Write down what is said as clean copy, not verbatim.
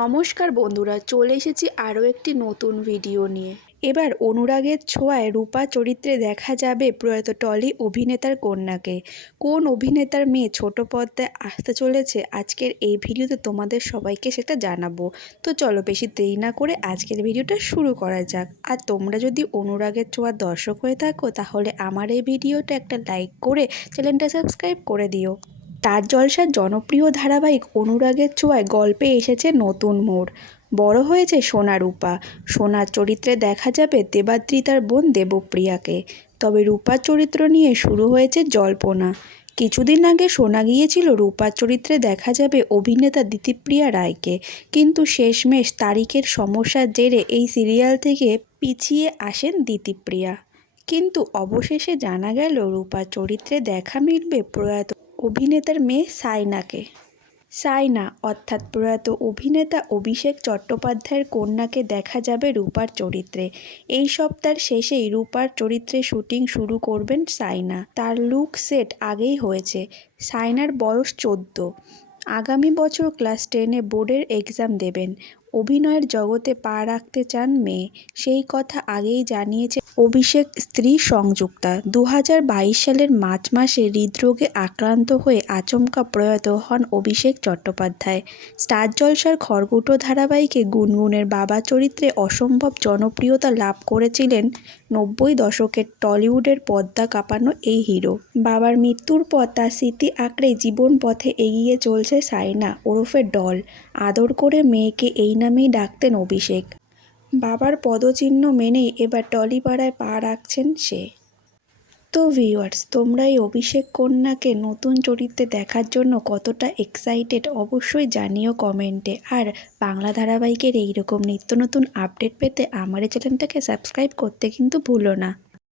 নমস্কার বন্ধুরা, চলে এসেছি আরও একটি নতুন ভিডিও নিয়ে। এবার অনুরাগের ছোঁয়ায় রূপা চরিত্রে দেখা যাবে প্রয়াত টলি অভিনেতার কন্যাকে। কোন অভিনেতার মেয়ে ছোট পর্দায় আসতে চলেছে আজকের এই ভিডিওতে তোমাদের সবাইকে সেটা জানাবো। তো চলো বেশি দেরি না করে আজকের ভিডিওটা শুরু করা যাক। আর তোমরা যদি অনুরাগের ছোঁয়ার দর্শক হয়ে থাকো তাহলে আমার এই ভিডিওটা একটা লাইক করে চ্যানেলটা সাবস্ক্রাইব করে দিও। স্টার জলসার জনপ্রিয় ধারাবাহিক অনুরাগের ছোঁয়ায় গল্পে এসেছে নতুন মোড়। বড় হয়েছে সোনা রূপা। সোনার চরিত্রে দেখা যাবে দেবাদ্রি তার বোন দেবপ্রিয়াকে। তবে রূপার চরিত্র নিয়ে শুরু হয়েছে জল্পনা। কিছুদিন আগে শোনা গিয়েছিল রূপার চরিত্রে দেখা যাবে অভিনেতা দিতিপ্রিয়া রায়কে, কিন্তু শেষমেশ তারিখের সমস্যার জেরে এই সিরিয়াল থেকে পিছিয়ে আসেন দিতিপ্রিয়া। কিন্তু অবশেষে জানা গেল রূপার চরিত্রে দেখা মিলবে প্রয়াত অভিনেতার মেয়ে সাইনাকে। সাইনা অর্থাৎ প্রয়াত অভিনেতা অভিষেক চট্টোপাধ্যায়ের কন্যাকে দেখা যাবে রূপার চরিত্রে। এই সপ্তাহের শেষেই রূপার চরিত্রে শুটিং শুরু করবেন সাইনা। তার লুক সেট আগেই হয়েছে। সাইনার বয়স 14। আগামী বছর ক্লাস 10-এ বোর্ডের এক্সাম দেবেন। অভিনয়ের জগতে পা রাখতে চান মেয়ে, সেই কথা আগেই জানিয়েছে অভিষেক স্ত্রী সংযুক্তা। 2022 সালের মার্চ মাসে হৃদরোগে আক্রান্ত হয়ে আচমকা প্রয়াত হন অভিষেক চট্টোপাধ্যায়। স্টার জলসার খড়কুটো ধারাবাহিকে গুনগুনের বাবা চরিত্রে অসম্ভব জনপ্রিয়তা লাভ করেছিলেন 90 দশকের টলিউডের পর্দা কাঁপানো এই হিরো। বাবার মৃত্যুর পর তার স্মৃতি আঁকড়ে জীবন পথে এগিয়ে চলছে সাইনা ওরফে ডল। আদর করে মেয়েকে এই নামেই ডাকতেন অভিষেক। বাবার পদচিহ্ন মেনেই এবার টলিপাড়ায় পা রাখছেন সে। তো ভিউয়ার্স, তোমরা এই অভিষেক কন্যাকে নতুন চরিত্রে দেখার জন্য কতটা এক্সাইটেড অবশ্যই জানিও কমেন্টে। আর বাংলা ধারাবাহিকের এইরকম নিত্য নতুন আপডেট পেতে আমার এই চ্যানেলটাকে সাবস্ক্রাইব করতে কিন্তু ভুলো না।